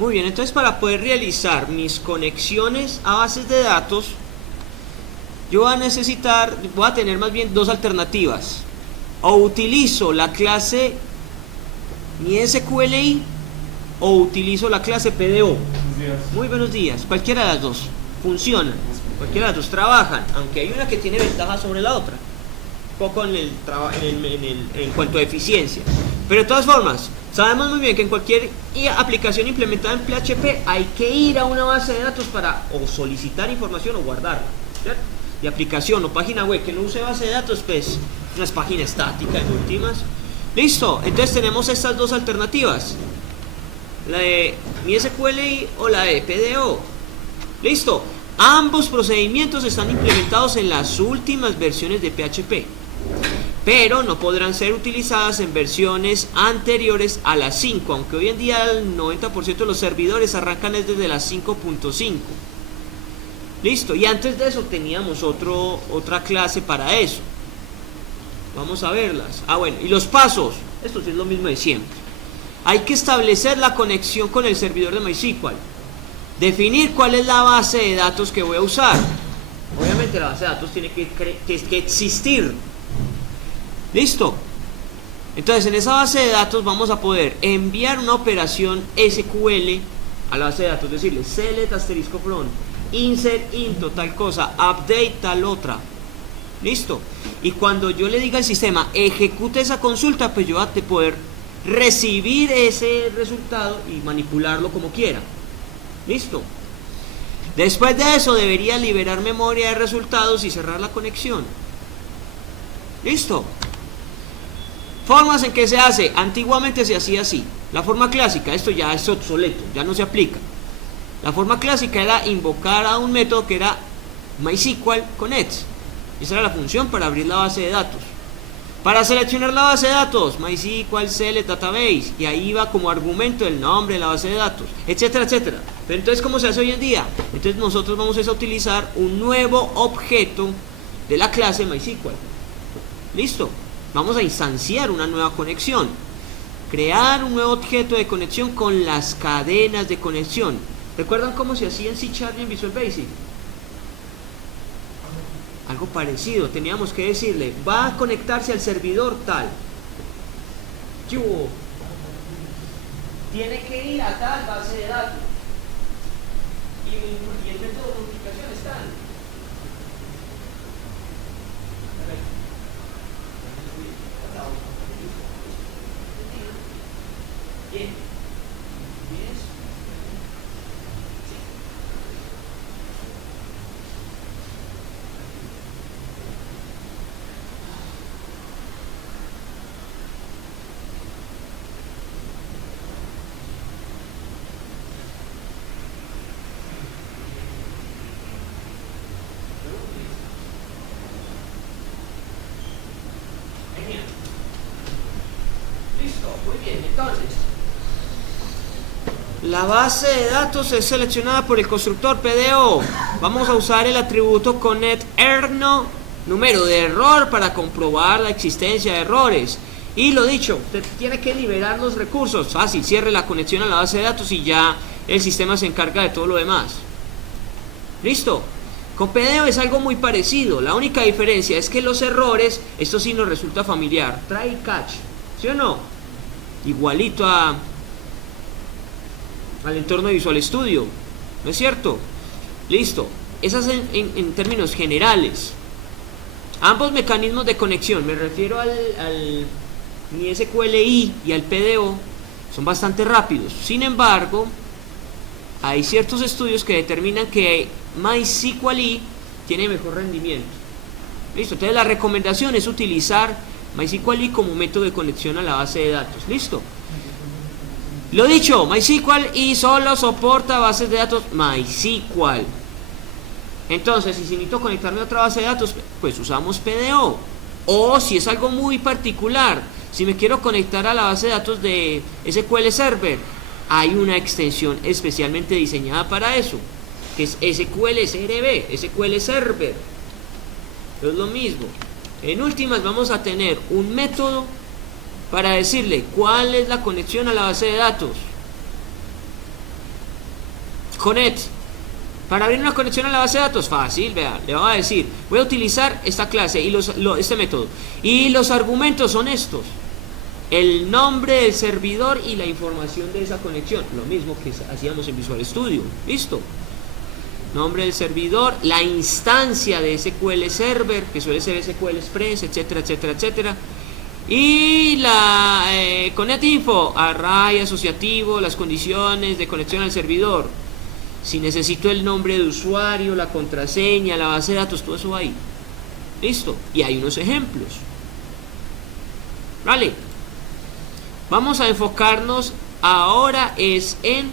Muy bien, entonces para poder realizar mis conexiones a bases de datos, yo voy a tener más bien dos alternativas. O utilizo la clase MySQLi o utilizo la clase PDO. Muy buenos días. Cualquiera de las dos funcionan, cualquiera de las dos trabajan, aunque hay una que tiene ventaja sobre la otra, un poco en cuanto a eficiencia. Pero de todas formas, sabemos muy bien que en cualquier aplicación implementada en PHP hay que ir a una base de datos para o solicitar información o guardarla, ¿cierto? Y aplicación o página web que no use base de datos, pues una es página estática en últimas. Listo, entonces tenemos estas dos alternativas, la de MySQLi o la de PDO. Listo, ambos procedimientos están implementados en las últimas versiones de PHP, pero no podrán ser utilizadas en versiones anteriores a las 5, aunque hoy en día el 90% de los servidores arrancan desde las 5.5. Listo, y antes de eso teníamos otra clase para eso. Vamos a verlas. Bueno, y los pasos, esto sí es lo mismo de siempre. Hay que establecer la conexión con el servidor de MySQL, definir cuál es la base de datos que voy a usar. Obviamente la base de datos tiene que existir. Listo. Entonces en esa base de datos vamos a poder enviar una operación SQL a la base de datos, decirle select * from, insert into tal cosa, update tal otra. Listo. Y cuando yo le diga al sistema ejecute esa consulta, pues yo voy a poder recibir ese resultado y manipularlo como quiera. Listo. Después de eso debería liberar memoria de resultados y cerrar la conexión. Listo. Formas en que se hace. Antiguamente se hacía así. La forma clásica, esto ya es obsoleto, ya no se aplica. La forma clásica era invocar a un método que era MySQL connect. Esa era la función para abrir la base de datos. Para seleccionar la base de datos, MySQL select database, y ahí va como argumento el nombre de la base de datos, etcétera, etcétera. Pero entonces, ¿cómo se hace hoy en día? Entonces nosotros vamos a utilizar un nuevo objeto de la clase MySQL. Listo. Vamos a instanciar una nueva conexión. Crear un nuevo objeto de conexión con las cadenas de conexión. ¿Recuerdan cómo se hacía en C# y en Visual Basic? Algo parecido, teníamos que decirle, va a conectarse al servidor tal. Tiene que ir a tal base de datos. Y el método de comunicación es tal. Bien. Listo, muy bien, entonces la base de datos es seleccionada por el constructor PDO. Vamos a usar el atributo connect_errno, número de error, para comprobar la existencia de errores. Y lo dicho, usted tiene que liberar los recursos. Fácil, cierre la conexión a la base de datos y ya el sistema se encarga de todo lo demás. Listo. Con PDO es algo muy parecido. La única diferencia es que los errores, esto sí nos resulta familiar. Try catch, ¿sí o no? Igualito al entorno de Visual Studio, ¿no es cierto? Listo. Esas en términos generales. Ambos mecanismos de conexión, me refiero al MySQLi y al PDO, son bastante rápidos. Sin embargo, hay ciertos estudios que determinan que MySQLi tiene mejor rendimiento. Listo. Entonces la recomendación es utilizar MySQLi como método de conexión a la base de datos. Listo. Lo dicho, MySQLi solo soporta bases de datos MySQL. Entonces, si necesito conectarme a otra base de datos, pues usamos PDO. O si es algo muy particular, si me quiero conectar a la base de datos de SQL Server, hay una extensión especialmente diseñada para eso, que es SQL SRB, SQL Server. Es lo mismo. En últimas vamos a tener un método para decirle cuál es la conexión a la base de datos. connect. Para abrir una conexión a la base de datos, fácil, vea, le va a decir, voy a utilizar esta clase y este método. Y los argumentos son estos: el nombre del servidor y la información de esa conexión. Lo mismo que hacíamos en Visual Studio. Listo. Nombre del servidor, la instancia de SQL Server, que suele ser SQL Express, etcétera, etcétera, etcétera. Y la Connect Info, array asociativo, las condiciones de conexión al servidor. Si necesito el nombre de usuario, la contraseña, la base de datos, todo eso va ahí. Listo. Y hay unos ejemplos. Vale. Vamos a enfocarnos ahora es en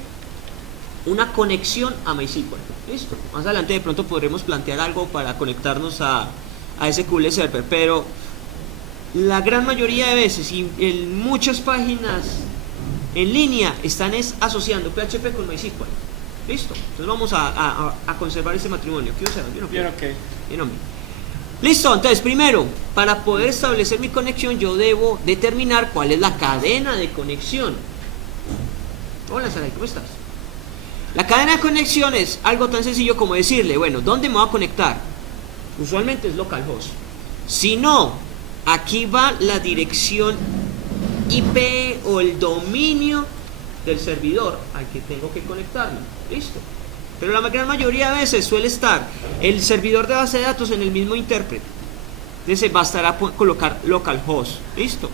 una conexión a MySQL. Listo. Más adelante de pronto podremos plantear algo para conectarnos a SQL Server, pero la gran mayoría de veces y en muchas páginas en línea están asociando PHP con MySQL. Listo. Entonces vamos a conservar ese matrimonio. ¿Qué observan? Bien, ok. Bien. Listo. Entonces, primero, para poder establecer mi conexión, yo debo determinar cuál es la cadena de conexión. Hola, Saray, ¿cómo estás? La cadena de conexión es algo tan sencillo como decirle, bueno, ¿dónde me voy a conectar? Usualmente es localhost. Si no, aquí va la dirección IP o el dominio del servidor al que tengo que conectarme. Listo. Pero la gran mayoría de veces suele estar el servidor de base de datos en el mismo intérprete. Entonces bastará colocar localhost. Listo.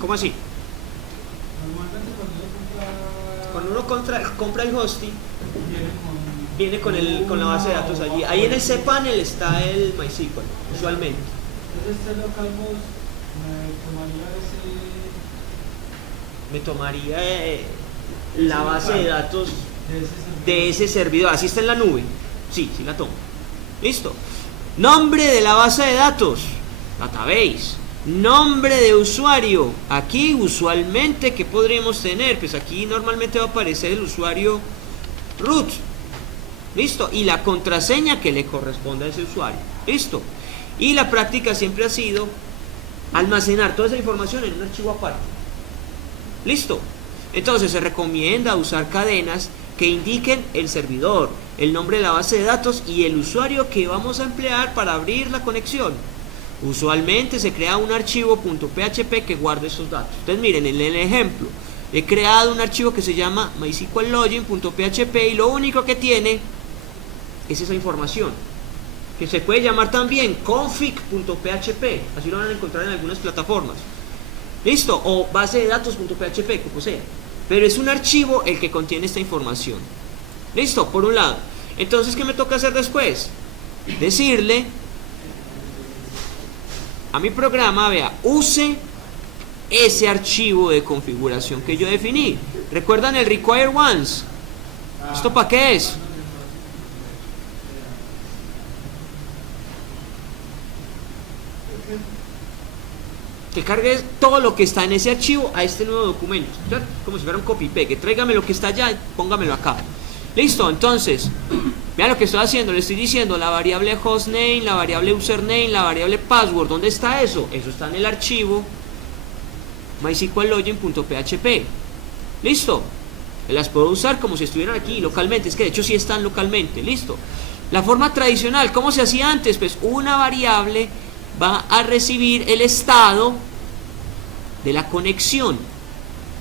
¿Cómo así? Cuando uno compra el hosting, viene con la base de datos allí. Ahí en el cPanel está el MySQL, usualmente. Entonces este localhost me tomaría la base de datos de ese servidor. Así está en la nube. Sí la tomo. Listo. Nombre de la base de datos, database. Nombre de usuario. Aquí usualmente, ¿qué podríamos tener? Pues aquí normalmente va a aparecer el usuario root. Listo. Y la contraseña que le corresponde a ese usuario. Listo. Y la práctica siempre ha sido almacenar toda esa información en un archivo aparte. Listo. Entonces se recomienda usar cadenas que indiquen el servidor, el nombre de la base de datos y el usuario que vamos a emplear para abrir la conexión. Usualmente se crea un archivo .php que guarde esos datos. Entonces miren, en el ejemplo he creado un archivo que se llama mysqllogin.php y lo único que tiene es esa información, que se puede llamar también config.php, así lo van a encontrar en algunas plataformas. Listo, o base de datos.php, como sea. Pero es un archivo el que contiene esta información. Listo, por un lado. Entonces, ¿qué me toca hacer después? Decirle a mi programa, vea, use ese archivo de configuración que yo definí. ¿Recuerdan el require once? ¿Esto para qué es? Que cargue todo lo que está en ese archivo a este nuevo documento, ¿cierto? Como si fuera un copy-paste, tráigame lo que está allá y póngamelo acá. Listo, entonces, vean lo que estoy haciendo, le estoy diciendo la variable hostname, la variable username, la variable password. ¿Dónde está eso? Eso está en el archivo mysqllogin.php. Listo, las puedo usar como si estuvieran aquí localmente, es que de hecho sí están localmente. Listo. La forma tradicional, ¿cómo se hacía antes? Pues una variable va a recibir el estado de la conexión.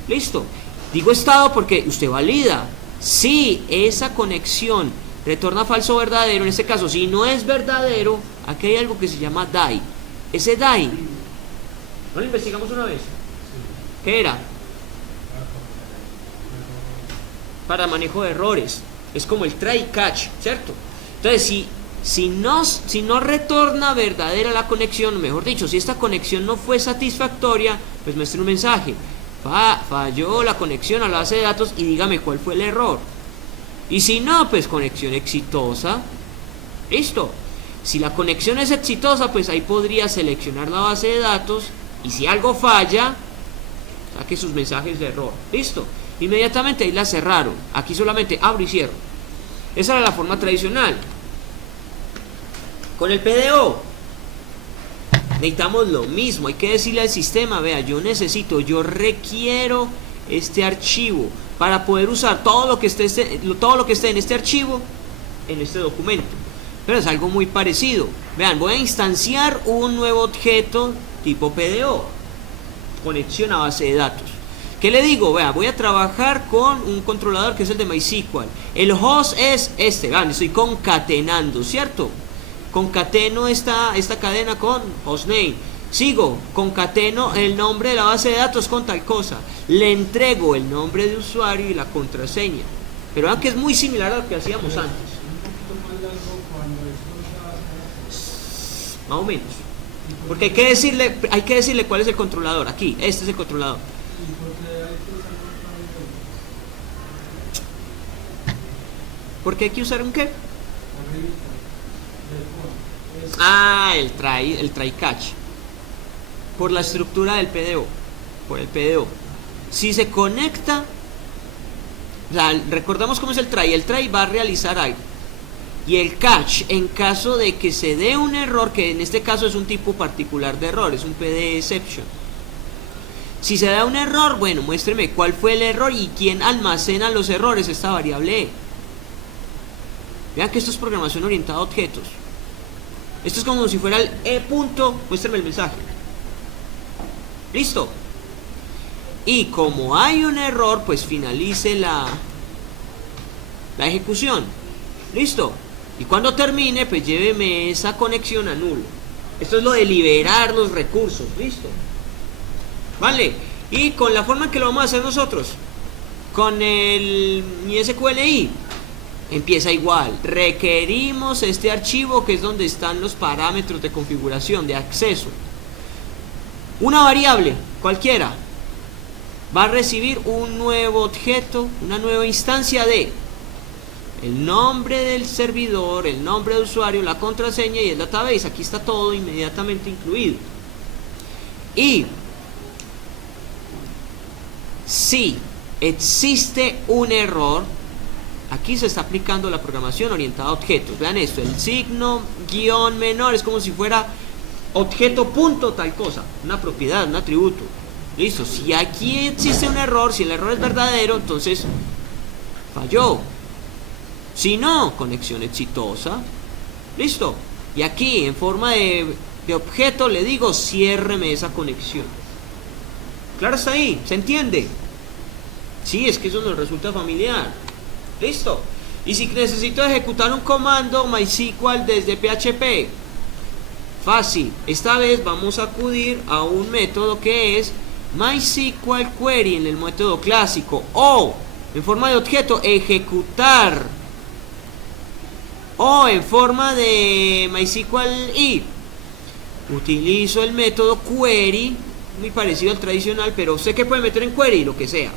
Listo. Digo estado porque usted valida si esa conexión retorna falso o verdadero. En este caso, si no es verdadero, aquí hay algo que se llama die. Ese die, ¿no lo investigamos una vez? ¿Qué era? Para manejo de errores. Es como el try catch, ¿cierto? Entonces, si no retorna verdadera la conexión, mejor dicho, si esta conexión no fue satisfactoria, pues muestre un mensaje: falló la conexión a la base de datos y dígame cuál fue el error. Y si no, pues conexión exitosa. Listo. Si la conexión es exitosa, pues ahí podría seleccionar la base de datos, y si algo falla, saque sus mensajes de error. Listo. Inmediatamente ahí la cerraron. Aquí solamente abro y cierro. Esa era la forma tradicional. Con el PDO necesitamos lo mismo. Hay que decirle al sistema, vea, yo requiero este archivo para poder usar todo lo que esté en este archivo en este documento. Pero es algo muy parecido. Vean, voy a instanciar un nuevo objeto tipo PDO, conexión a base de datos. ¿Qué le digo? Vean, voy a trabajar con un controlador que es el de MySQL. El host es este, vean, estoy concatenando, ¿cierto? Concateno esta cadena con hostname. Sigo, concateno el nombre de la base de datos con tal cosa. Le entrego el nombre de usuario y la contraseña. Pero vean que es muy similar a lo que hacíamos antes. Más o menos. Porque hay que decirle cuál es el controlador. Aquí, este es el controlador. ¿Por qué hay que usar un qué? Ah, el try catch. Por la estructura del PDO. Por el PDO. Si se conecta, o sea, recordamos cómo es el try. El try va a realizar algo. Y el catch, en caso de que se dé un error, que en este caso es un tipo particular de error, es un PD exception. Si se da un error, bueno, muéstreme cuál fue el error y quién almacena los errores, esta variable E. Vean que esto es programación orientada a objetos. Esto es como si fuera el E punto, muéstrame el mensaje. Listo. Y como hay un error, pues finalice la ejecución. Listo. Y cuando termine, pues lléveme esa conexión a nulo. Esto es lo de liberar los recursos. Listo. Vale. Y con la forma en que lo vamos a hacer nosotros, con el SQLi, empieza igual. Requerimos este archivo que es donde están los parámetros de configuración, de acceso. Una variable, cualquiera, va a recibir un nuevo objeto, una nueva instancia de el nombre del servidor, el nombre de usuario, la contraseña y el database. Aquí está todo inmediatamente incluido. Y si existe un error, aquí se está aplicando la programación orientada a objetos. Vean esto, el signo guión menor es como si fuera objeto punto tal cosa, una propiedad, un atributo. Listo, si aquí existe un error, si el error es verdadero, entonces falló. Si no, conexión exitosa. Listo. Y aquí en forma de objeto le digo ciérreme esa conexión. Claro, está ahí, ¿se entiende? Sí, es que eso nos resulta familiar. Listo. Y si necesito ejecutar un comando MySQL desde PHP, fácil. Esta vez vamos a acudir a un método que es MySQL Query en el método clásico, o en forma de objeto ejecutar, o en forma de MySQLi. Utilizo el método query, muy parecido al tradicional, pero sé que puede meter en query lo que sea,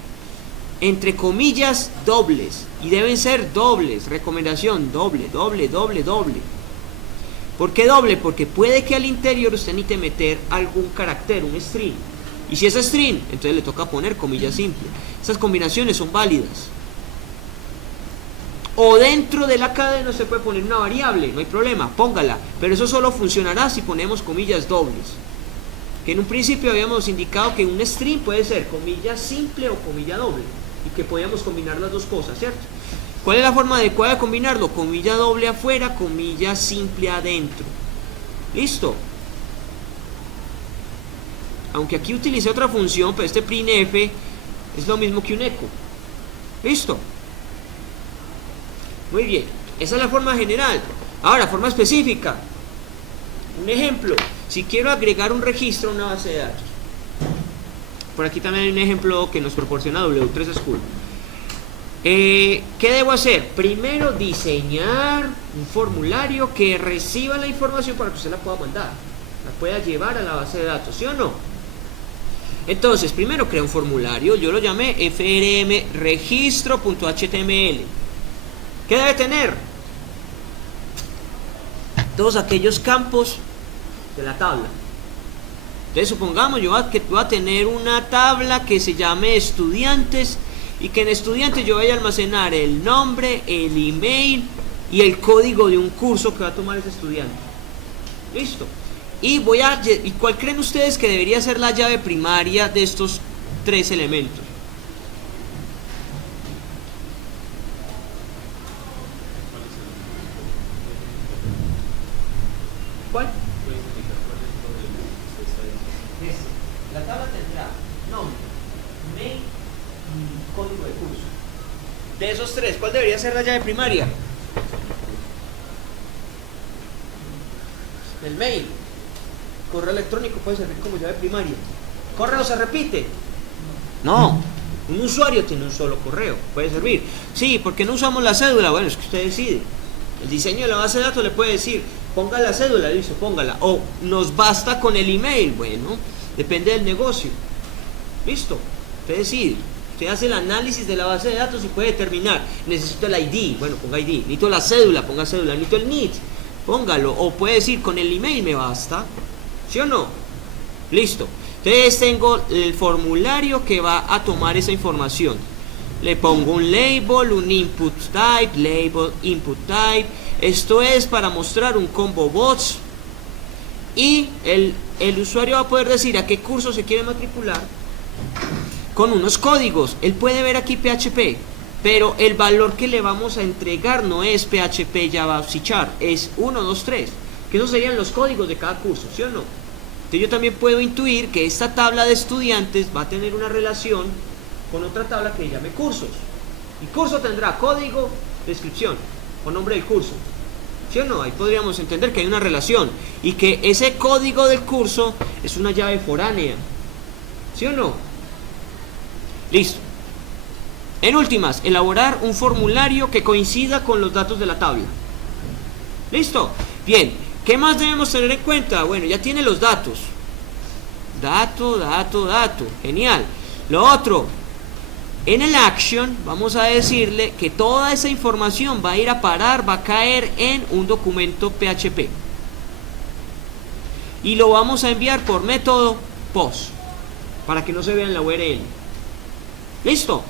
entre comillas dobles, y deben ser dobles. Recomendación: doble. ¿Por qué doble? Porque puede que al interior usted necesite meter algún carácter, un string, y si es string, entonces le toca poner comillas simple. Estas combinaciones son válidas. O dentro de la cadena se puede poner una variable, no hay problema, póngala, pero eso solo funcionará si ponemos comillas dobles. Que en un principio habíamos indicado que un string puede ser comilla simple o comilla doble, y que podíamos combinar las dos cosas, ¿cierto? ¿Cuál es la forma adecuada de combinarlo? Comilla doble afuera, comilla simple adentro. Listo. Aunque aquí utilicé otra función, pero este printf es lo mismo que un echo. Listo. Muy bien, esa es la forma general. Ahora, forma específica. Un ejemplo, si quiero agregar un registro a una base de datos. Por aquí también hay un ejemplo que nos proporciona W3 School. ¿Qué debo hacer? Primero, diseñar un formulario que reciba la información para que usted la pueda mandar, la pueda llevar a la base de datos, ¿sí o no? Entonces, primero crea un formulario, yo lo llamé frm registro.html. ¿Qué debe tener? Todos aquellos campos de la tabla. Entonces, supongamos yo que voy a tener una tabla que se llame estudiantes, y que en estudiantes yo vaya a almacenar el nombre, el email y el código de un curso que va a tomar ese estudiante. Listo. ¿Y cuál creen ustedes que debería ser la llave primaria de estos tres elementos? ¿Cuál? La tabla tendrá nombre, mail y código de curso. De esos tres, ¿cuál debería ser la llave primaria? El mail. Correo electrónico puede servir como llave primaria. ¿Correo se repite? No. Un usuario tiene un solo correo. Puede servir. Sí, ¿por qué no usamos la cédula? Bueno, es que usted decide. El diseño de la base de datos le puede decir, ponga la cédula, listo, póngala. O nos basta con el email. Bueno, depende del negocio. Listo. Usted decide. Usted hace el análisis de la base de datos y puede determinar, necesito el ID, bueno, ponga ID. Necesito la cédula, ponga cédula. Necesito el NIT, póngalo. O puede decir, con el email me basta. ¿Sí o no? Listo. Entonces tengo el formulario que va a tomar esa información. Le pongo un label, un input type, label, input type. Esto es para mostrar un combo bots. Y el usuario va a poder decir a qué curso se quiere matricular con unos códigos. Él puede ver aquí PHP, pero el valor que le vamos a entregar no es PHP, Java, C#, es 1, 2, 3. Que esos serían los códigos de cada curso, ¿sí o no? Entonces yo también puedo intuir que esta tabla de estudiantes va a tener una relación con otra tabla que llame cursos. Y curso tendrá código, descripción o nombre del curso. ¿Sí o no? Ahí podríamos entender que hay una relación y que ese código del curso es una llave foránea. ¿Sí o no? Listo. En últimas, elaborar un formulario que coincida con los datos de la tabla. ¿Listo? Bien. ¿Qué más debemos tener en cuenta? Bueno, ya tiene los datos. Dato. Genial. Lo otro, en el action vamos a decirle que toda esa información va a ir a parar, va a caer en un documento PHP. Y lo vamos a enviar por método POST, para que no se vea en la URL. ¿Listo?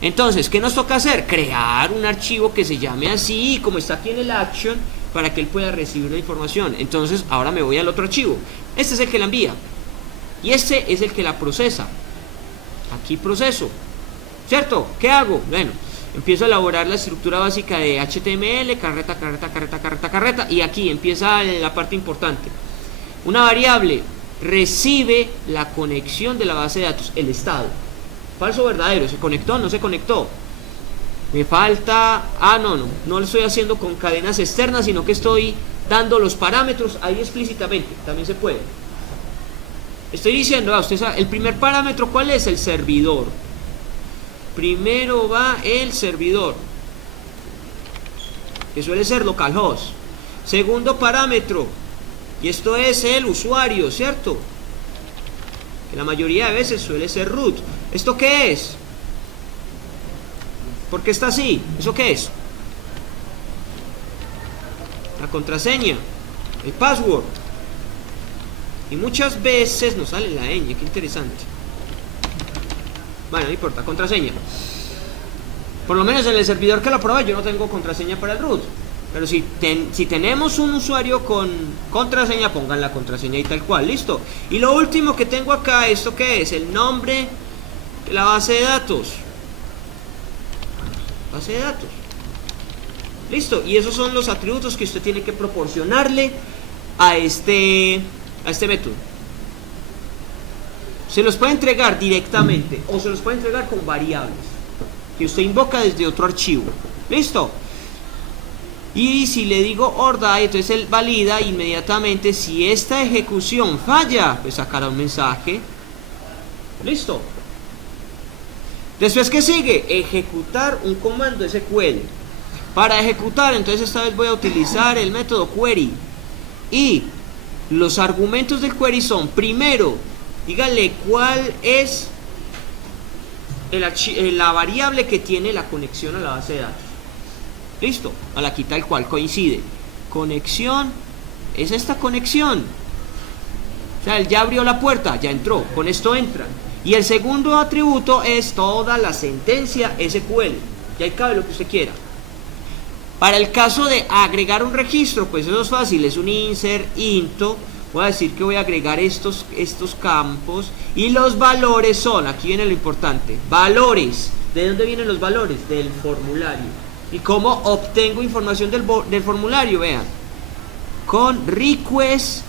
Entonces, ¿qué nos toca hacer? Crear un archivo que se llame así, como está aquí en el action, para que él pueda recibir la información. Entonces, ahora me voy al otro archivo. Este es el que la envía. Y este es el que la procesa. Aquí proceso. ¿Cierto? ¿Qué hago? Bueno, empiezo a elaborar la estructura básica de HTML, carreta. Y aquí empieza la parte importante. Una variable recibe la conexión de la base de datos, el estado. Falso o verdadero, ¿se conectó? ¿No se conectó? Me falta, no lo estoy haciendo con cadenas externas, sino que estoy dando los parámetros ahí explícitamente, también se puede. Estoy diciendo, usted sabe, el primer parámetro, ¿cuál es? El servidor. Primero va el servidor, que suele ser localhost. Segundo parámetro, y esto es el usuario, ¿cierto? Que la mayoría de veces suele ser root. ¿Esto qué es? ¿Por qué está así? ¿Eso qué es? La contraseña, el password. Y muchas veces nos sale la ñ, qué interesante. Bueno, no importa, contraseña. Por lo menos en el servidor que lo probé yo no tengo contraseña para el root. Pero si tenemos un usuario con contraseña, pongan la contraseña y tal cual, listo. Y lo último que tengo acá, ¿esto qué es? El nombre de la base de datos. Base de datos. Listo, y esos son los atributos que usted tiene que proporcionarle a este método. Se los puede entregar directamente o se los puede entregar con variables que usted invoca desde otro archivo. Listo. Y si le digo ORDA, entonces él valida inmediatamente. Si esta ejecución falla, pues sacará un mensaje. Listo. Después, ¿qué sigue? Ejecutar un comando SQL. Para ejecutar, entonces esta vez voy a utilizar el método query. Y los argumentos del query son, primero, dígale cuál es la variable que tiene la conexión a la base de datos. Listo, aquí tal cual coincide. Conexión, es esta conexión. O sea, él ya abrió la puerta, ya entró, con esto entran. Y el segundo atributo es toda la sentencia SQL. Y ahí cabe lo que usted quiera. Para el caso de agregar un registro, pues eso es fácil, es un insert into, voy a decir que voy a agregar estos campos y los valores son, aquí viene lo importante, valores. ¿De dónde vienen los valores? Del formulario. ¿Y cómo obtengo información del formulario? Vean, con request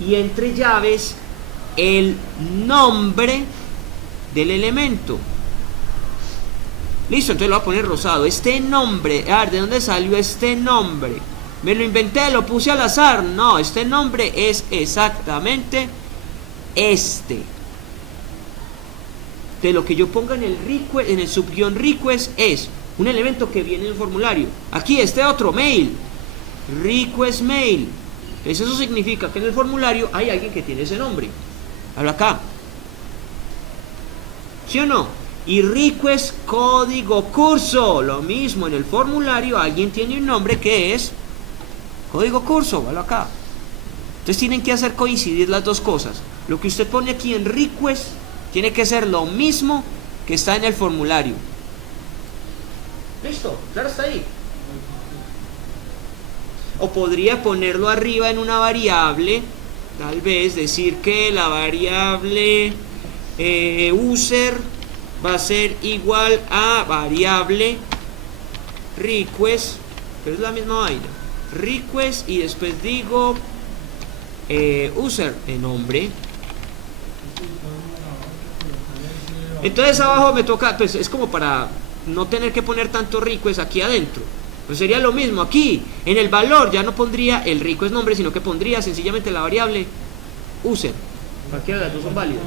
y entre llaves el nombre del elemento. Listo, entonces lo voy a poner rosado. Este nombre, a ver, ¿de dónde salió este nombre? ¿Me lo inventé, lo puse al azar? No, este nombre es exactamente este. De lo que yo ponga en el request, en el subguión request, es un elemento que viene del formulario. Aquí este otro, mail, request mail. Entonces eso significa que en el formulario hay alguien que tiene ese nombre. Habla acá. ¿Sí o no? Y request código curso, lo mismo en el formulario alguien tiene un nombre que es código curso, vale acá. Entonces tienen que hacer coincidir las dos cosas. Lo que usted pone aquí en request tiene que ser lo mismo que está en el formulario. Listo, claro, está ahí. O podría ponerlo arriba en una variable, tal vez decir que la variable user va a ser igual a variable request, pero es la misma vaina, request, y después digo user en nombre. Entonces abajo me toca, pues es como para no tener que poner tanto request aquí adentro. Pues sería lo mismo aquí, en el valor ya no pondría el request nombre, sino que pondría sencillamente la variable user. Cualquiera de las dos son válidas.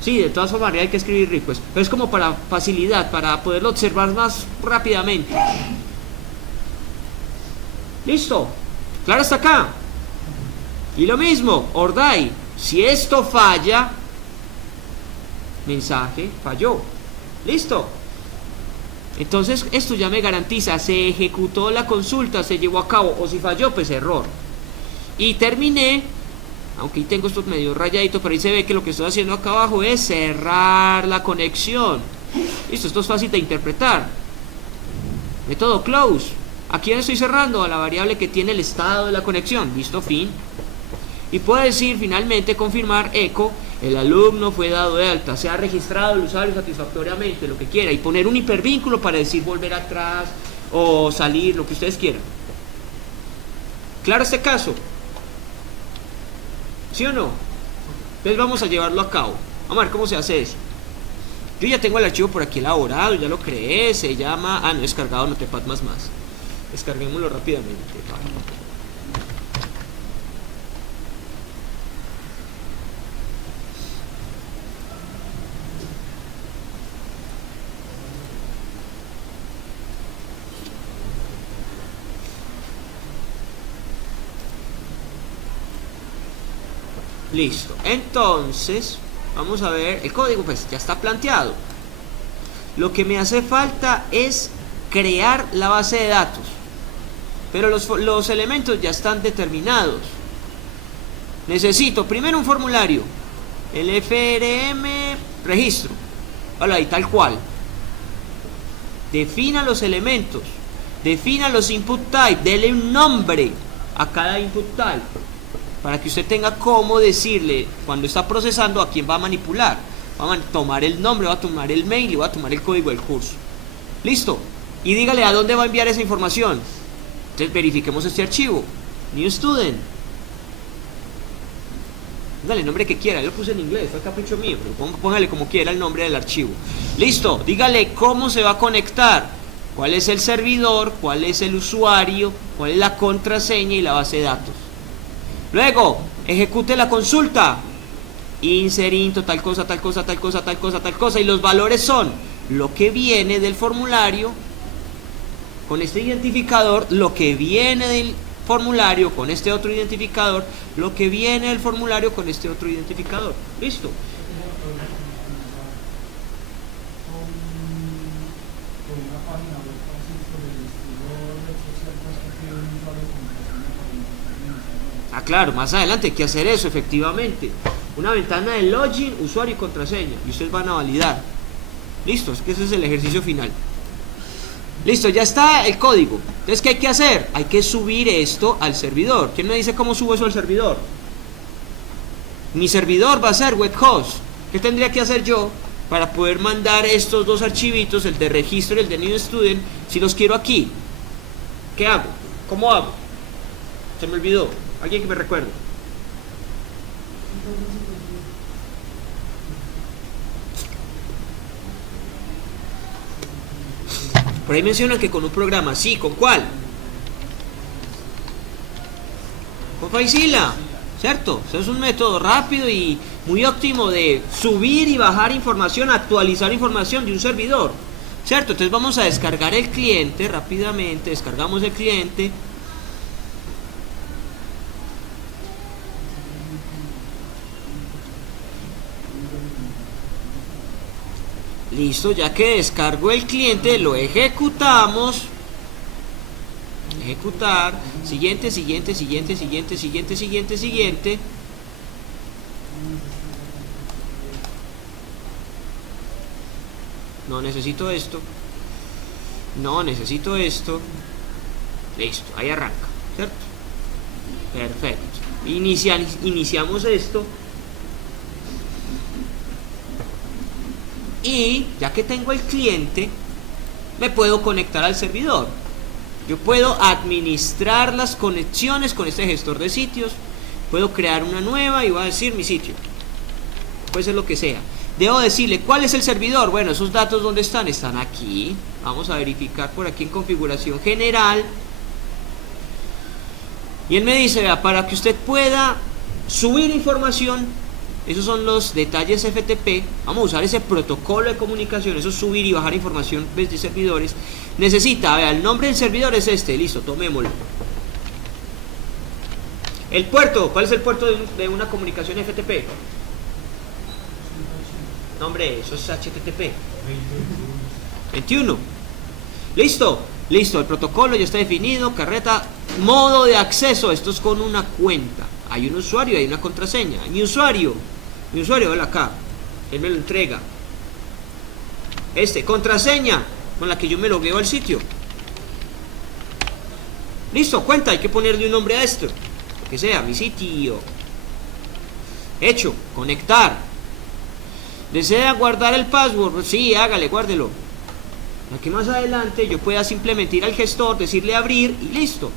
Sí, de todas formas hay que escribir request, pero es como para facilidad, para poderlo observar más rápidamente. Listo, claro, hasta acá. Y lo mismo, ordai, si esto falla, mensaje falló. Listo. Entonces esto ya me garantiza, se ejecutó la consulta, se llevó a cabo, o si falló, pues error. Y terminé. Aunque ahí tengo estos medio rayaditos, pero ahí se ve que lo que estoy haciendo acá abajo es cerrar la conexión. Listo, esto es fácil de interpretar. Método close. ¿A quién estoy cerrando? A la variable que tiene el estado de la conexión. Listo, fin. Y puedo decir finalmente, confirmar, echo, el alumno fue dado de alta, se ha registrado el usuario satisfactoriamente, lo que quiera. Y poner un hipervínculo para decir volver atrás o salir, lo que ustedes quieran. ¿Claro este caso? ¿Sí o no? Entonces vamos a llevarlo a cabo. Vamos a ver cómo se hace eso. Yo ya tengo el archivo por aquí elaborado, ya lo creé, se llama... Ah, no, descargado, Notepad++. Descarguémoslo rápidamente. Listo, entonces vamos a ver, el código pues ya está planteado. Lo que me hace falta es crear la base de datos, pero los elementos ya están determinados. Necesito primero un formulario, el FRM registro, hola, y tal cual. Defina los elementos, defina los input type, dele un nombre a cada input type, para que usted tenga cómo decirle cuando está procesando a quién va a manipular. Va a tomar el nombre, va a tomar el mail y va a tomar el código del curso. Listo. Y dígale a dónde va a enviar esa información. Entonces verifiquemos este archivo. New student. Dígale el nombre que quiera. Yo lo puse en inglés, fue capricho mío, pero póngale como quiera el nombre del archivo. Listo. Dígale cómo se va a conectar. Cuál es el servidor, cuál es el usuario, cuál es la contraseña y la base de datos. Luego, ejecute la consulta. Insert into tal cosa, tal cosa, tal cosa, tal cosa, tal cosa. Y los valores son lo que viene del formulario con este identificador, lo que viene del formulario con este otro identificador, lo que viene del formulario con este otro identificador. Listo. Ah, claro, más adelante hay que hacer eso, efectivamente. Una ventana de login, usuario y contraseña. Y ustedes van a validar. Listo, es que ese es el ejercicio final. Listo, ya está el código. Entonces, ¿qué hay que hacer? Hay que subir esto al servidor. ¿Quién me dice cómo subo eso al servidor? Mi servidor va a ser webhost. ¿Qué tendría que hacer yo para poder mandar estos dos archivitos, el de registro y el de new student, si los quiero aquí? ¿Qué hago? ¿Cómo hago? Se me olvidó. Alguien que me recuerde. Por ahí mencionan que con un programa. Sí, ¿con cuál? Con FileZilla, ¿cierto? Eso es un método rápido y muy óptimo de subir y bajar información, actualizar información de un servidor, ¿cierto? Entonces vamos a descargar el cliente rápidamente. Descargamos el cliente. Listo, ya que descargó el cliente, lo ejecutamos. Ejecutar. Siguiente. No necesito esto. No necesito esto. Listo, ahí arranca, ¿cierto? Perfecto. Iniciamos esto. Y ya que tengo el cliente, me puedo conectar al servidor. Yo puedo administrar las conexiones con este gestor de sitios. Puedo crear una nueva y voy a decir mi sitio. Puede ser lo que sea. Debo decirle cuál es el servidor. Bueno, esos datos ¿dónde están? Están aquí. Vamos a verificar por aquí en configuración general. Y él me dice, vea, para que usted pueda subir información. Esos son los detalles FTP. Vamos a usar ese protocolo de comunicación. Eso es subir y bajar información desde servidores. Necesita, vea, el nombre del servidor es este. Listo, tomémoslo. El puerto, ¿cuál es el puerto de una comunicación FTP? No, hombre, eso es HTTP. 21. Listo, el protocolo ya está definido. Carreta, modo de acceso. Esto es con una cuenta. Hay un usuario y hay una contraseña. Mi usuario, vela acá. Él me lo entrega. Contraseña con la que yo me logueo al sitio. Listo, cuenta, hay que ponerle un nombre a esto. Lo que sea, mi sitio. Hecho, conectar. ¿Desea guardar el password? Sí, hágale, guárdelo. Para que más adelante yo pueda simplemente ir al gestor, decirle abrir y listo.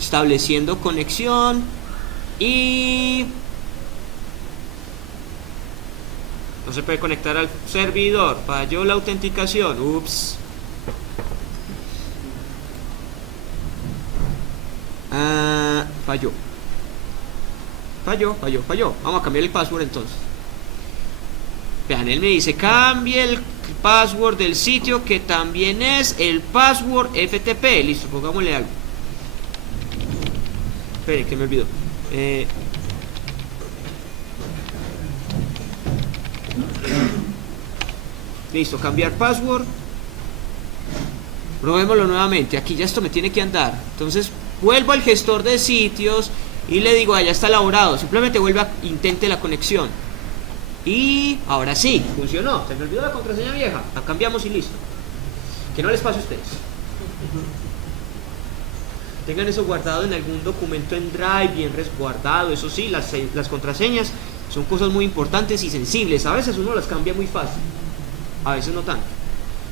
Estableciendo conexión. Y no se puede conectar al servidor. Falló la autenticación. Ups. Falló. Vamos a cambiar el password entonces. Vean, él me dice cambie el password del sitio, que también es el password FTP. Listo, pongámosle algo. Esperen, que me olvidó. Listo, cambiar password. Probémoslo nuevamente. Aquí ya esto me tiene que andar. Entonces vuelvo al gestor de sitios y le digo, ya está elaborado. Simplemente intente la conexión. Y ahora sí, funcionó. Se me olvidó la contraseña vieja. La cambiamos y listo. Que no les pase a ustedes. Tengan eso guardado en algún documento en Drive, bien resguardado. Eso sí, las contraseñas son cosas muy importantes y sensibles. A veces uno las cambia muy fácil, a veces no tanto.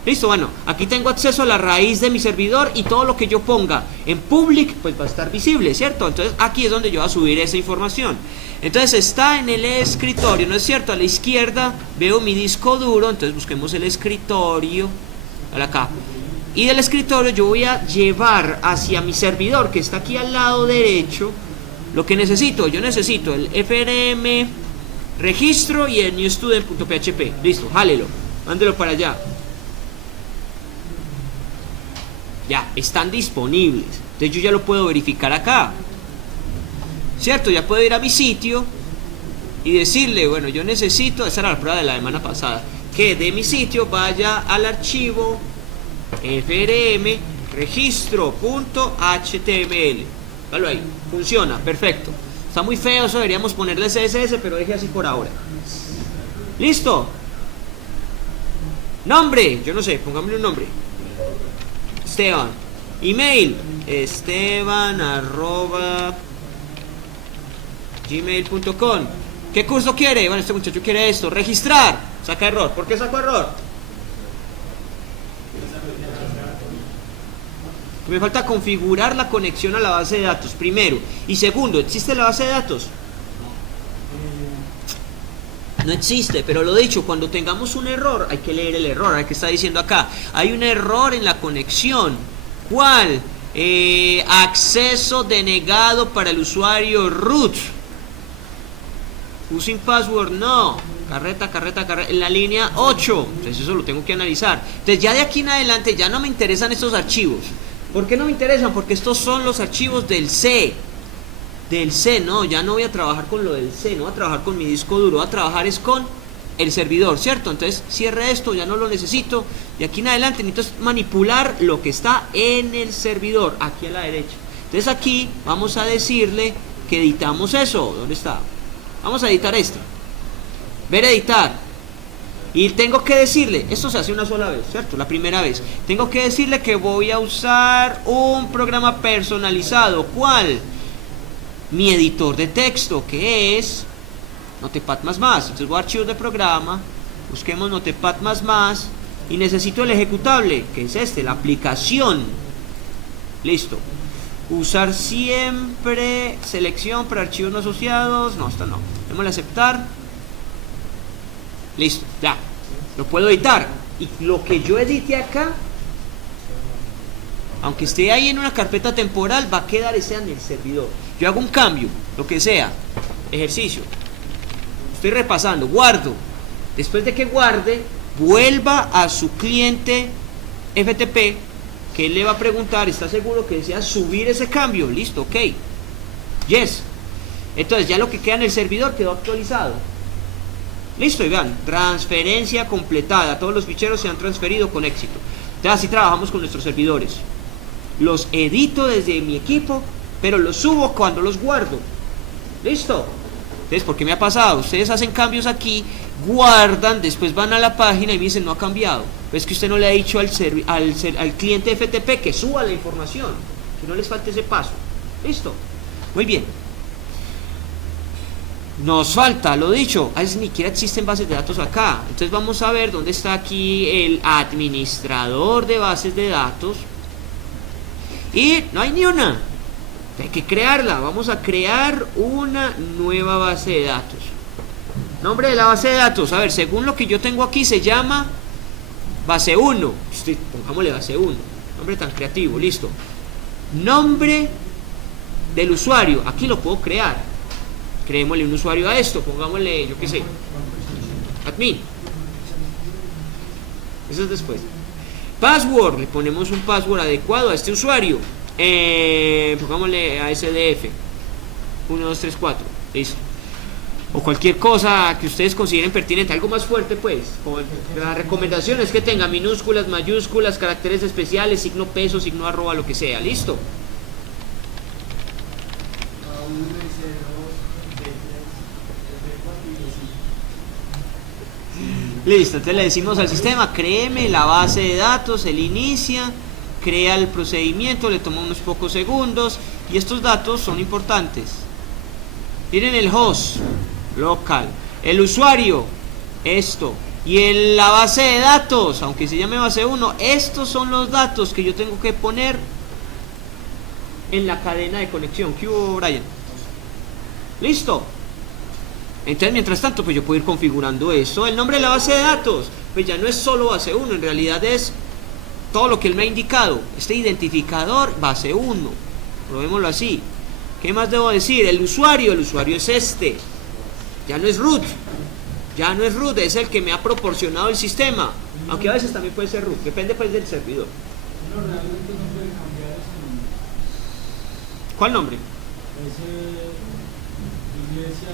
Listo, bueno, aquí tengo acceso a la raíz de mi servidor y todo lo que yo ponga en public pues va a estar visible, ¿cierto? Entonces aquí es donde yo voy a subir esa información. Entonces está en el escritorio, ¿no es cierto? A la izquierda veo mi disco duro. Entonces busquemos el escritorio. Acá. Y del escritorio yo voy a llevar hacia mi servidor, que está aquí al lado derecho, lo que necesito. Yo necesito el FRM registro y el newstudent.php. Listo, jálelo, mándelo para allá. Ya, están disponibles. Entonces yo ya lo puedo verificar acá, ¿cierto? Ya puedo ir a mi sitio y decirle, bueno, yo necesito, esa era la prueba de la semana pasada, que de mi sitio vaya al archivo frm registro.html. Valo ahí, funciona, perfecto. Está muy feo, eso deberíamos ponerle CSS, pero deje así por ahora. Listo. Nombre, yo no sé, pongámosle un nombre. Esteban. Email, esteban@gmail.com. ¿Qué curso quiere? Bueno, este muchacho quiere esto. Registrar. Saca error. ¿Por qué sacó error? Me falta configurar la conexión a la base de datos, primero. Y segundo, ¿existe la base de datos? No existe, pero lo dicho, cuando tengamos un error, hay que leer el error. ¿Qué está diciendo acá? Hay un error en la conexión. ¿Cuál? Acceso denegado para el usuario root. Using password, no. Carreta. En la línea 8. Entonces eso lo tengo que analizar. Entonces ya de aquí en adelante ya no me interesan estos archivos. ¿Por qué no me interesan? Porque estos son los archivos del C. Del C, no, ya no voy a trabajar con lo del C, no voy a trabajar con mi disco duro, voy a trabajar es con el servidor, ¿cierto? Entonces cierre esto, ya no lo necesito. Y aquí en adelante necesito manipular lo que está en el servidor, aquí a la derecha. Entonces aquí vamos a decirle que editamos eso. ¿Dónde está? Vamos a editar esto. Ver editar. Y tengo que decirle, esto se hace una sola vez, ¿cierto? La primera vez. Tengo que decirle que voy a usar un programa personalizado. ¿Cuál? Mi editor de texto, que es Notepad++. Entonces voy a archivos de programa, busquemos Notepad++, y necesito el ejecutable, que es este, la aplicación. Listo. Usar siempre selección para archivos no asociados. No, esta no. Démosle aceptar. Listo, ya. Lo puedo editar. Y lo que yo edite acá, aunque esté ahí en una carpeta temporal, va a quedar ese en el servidor. Yo hago un cambio, lo que sea, ejercicio, estoy repasando, guardo. Después de que guarde, vuelva a su cliente FTP, que él le va a preguntar, ¿está seguro que desea subir ese cambio? Listo, ok. Yes. Entonces ya lo que queda en el servidor quedó actualizado. Listo, y vean, transferencia completada. Todos los ficheros se han transferido con éxito. Entonces así trabajamos con nuestros servidores. Los edito desde mi equipo, pero los subo cuando los guardo. ¿Listo? Entonces, ¿por qué me ha pasado? Ustedes hacen cambios aquí, guardan, después van a la página y me dicen no ha cambiado. Pues que usted no le ha dicho al cliente FTP que suba la información, que no les falte ese paso. ¿Listo? Muy bien. Nos falta, lo dicho, a veces ni siquiera existen bases de datos acá. Entonces vamos a ver dónde está aquí el administrador de bases de datos. Y no hay ni una. Hay que crearla. Vamos a crear una nueva base de datos. Nombre de la base de datos. A ver, según lo que yo tengo aquí se llama base 1. Pongámosle base 1. Nombre tan creativo, listo. Nombre del usuario. Aquí lo puedo crear. Creémosle un usuario a esto. Pongámosle, yo qué sé, admin. Eso es después. Password. Le ponemos un password adecuado a este usuario. Pongámosle a SDF 1, 2, 3, 4. Listo. O cualquier cosa que ustedes consideren pertinente, algo más fuerte, pues. Como la recomendación es que tenga minúsculas, mayúsculas, caracteres especiales, signo peso, signo arroba, lo que sea. Listo. Listo, entonces le decimos al sistema, créeme la base de datos, él inicia, crea el procedimiento, le toma unos pocos segundos y estos datos son importantes. Miren el host, local, el usuario, esto, y la base de datos, aunque se llame base 1, estos son los datos que yo tengo que poner en la cadena de conexión. ¿Qué hubo, Brian? Listo. Entonces, mientras tanto, pues yo puedo ir configurando eso. El nombre de la base de datos, pues ya no es solo base 1, en realidad es todo lo que él me ha indicado. Este identificador, base 1. Probémoslo así. ¿Qué más debo decir? El usuario es este. Ya no es root. Ya no es root, es el que me ha proporcionado el sistema. Aunque a veces también puede ser root. Depende pues del servidor. No, realmente no puede cambiar ese nombre. ¿Cuál nombre? Iglesia 3498660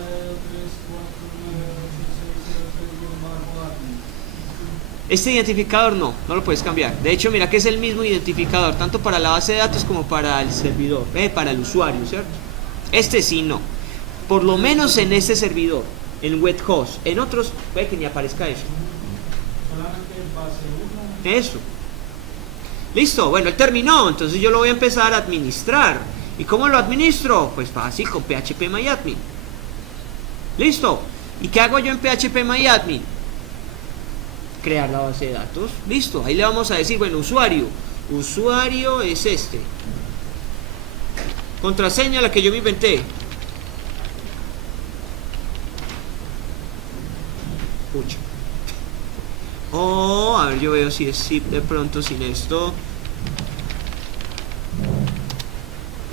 Este identificador no lo puedes cambiar. De hecho, mira que es el mismo identificador, tanto para la base de datos como para el servidor, para el usuario, ¿cierto? Este sí no. Por lo menos en este servidor, en webhost. En otros puede que ni aparezca eso. Solamente base 1. Eso. Listo, bueno, él terminó, entonces yo lo voy a empezar a administrar. ¿Y cómo lo administro? Pues fácil, con phpMyAdmin. Listo. ¿Y qué hago yo en phpMyAdmin? Crear la base de datos. Listo, ahí le vamos a decir, bueno, usuario. Usuario es este. Contraseña la que yo me inventé. Pucha. Oh, a ver, yo veo si es zip de pronto sin esto.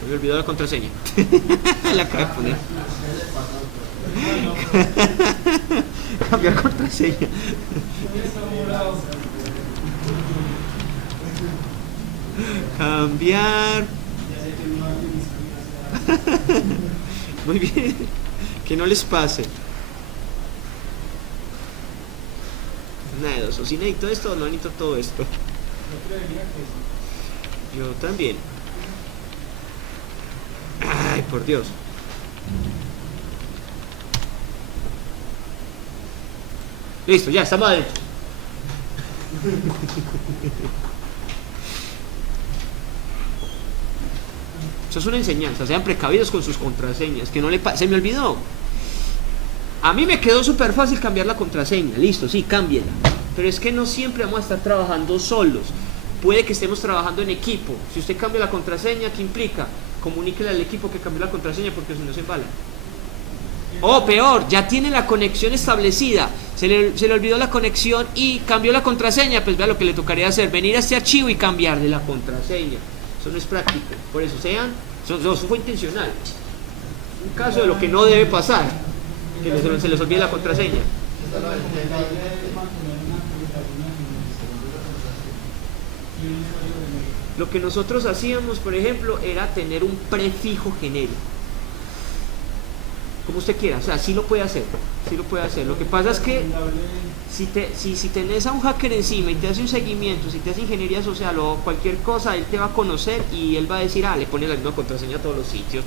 Me olvidó la contraseña. La acabo de poner. Cambiar contraseña. Cambiar. Muy bien. Que no les pase. Nada de dos. O si necesito esto o no necesito todo esto. Yo también. Ay, por Dios. Listo, ya estamos adentro. Eso es una enseñanza. Sean precavidos con sus contraseñas. Que no le se me olvidó. A mí me quedó súper fácil cambiar la contraseña. Listo, sí, cámbiela. Pero es que no siempre vamos a estar trabajando solos. Puede que estemos trabajando en equipo. Si usted cambia la contraseña, ¿qué implica? Comuníquele al equipo que cambió la contraseña porque si no se embala. O peor, ya tiene la conexión establecida, se le olvidó la conexión y cambió la contraseña. Pues vea lo que le tocaría hacer, venir a este archivo y cambiarle la contraseña. Eso no es práctico. Por eso eso fue intencional. Un caso de lo que no debe pasar, que se les olvide la contraseña. Lo que nosotros hacíamos, por ejemplo, era tener un prefijo genérico. Como usted quiera, o sea, sí lo puede hacer. Sí lo puede hacer. Lo que pasa es que si tenés a un hacker encima y te hace un seguimiento, si te hace ingeniería social o cualquier cosa, él te va a conocer y él va a decir, le pone la misma contraseña a todos los sitios.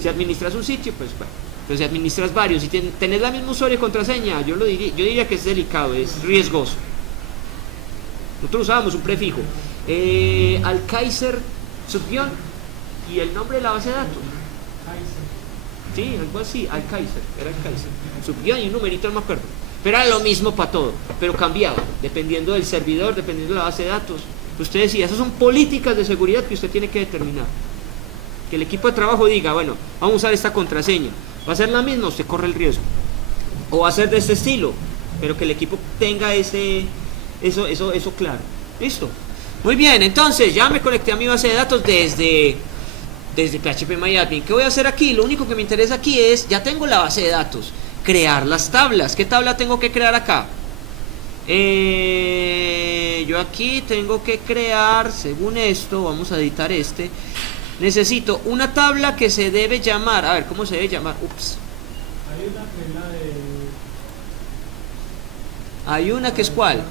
Si administras un sitio, pues bueno. Pero si administras varios, si tenés la misma usuario y contraseña, yo diría que es delicado, es riesgoso. Nosotros usábamos un prefijo. Alkaiser subguión y el nombre de la base de datos. Sí, algo así, Alkaiser, era Alkaiser. Subguión y un numerito, no me acuerdo. Pero era lo mismo para todo, pero cambiaba, dependiendo del servidor, dependiendo de la base de datos. Usted decía, esas son políticas de seguridad que usted tiene que determinar. Que el equipo de trabajo diga, bueno, vamos a usar esta contraseña. ¿Va a ser la misma? Usted corre el riesgo. O va a ser de este estilo, pero que el equipo tenga eso claro. Listo. Muy bien, entonces ya me conecté a mi base de datos desde phpMyAdmin. ¿Qué voy a hacer aquí? Lo único que me interesa aquí es, ya tengo la base de datos, crear las tablas. ¿Qué tabla tengo que crear acá? Yo aquí tengo que crear, según esto, vamos a editar necesito una tabla que se debe llamar, a ver, ¿cómo se debe llamar? Ups. Hay una que es ¿cuál?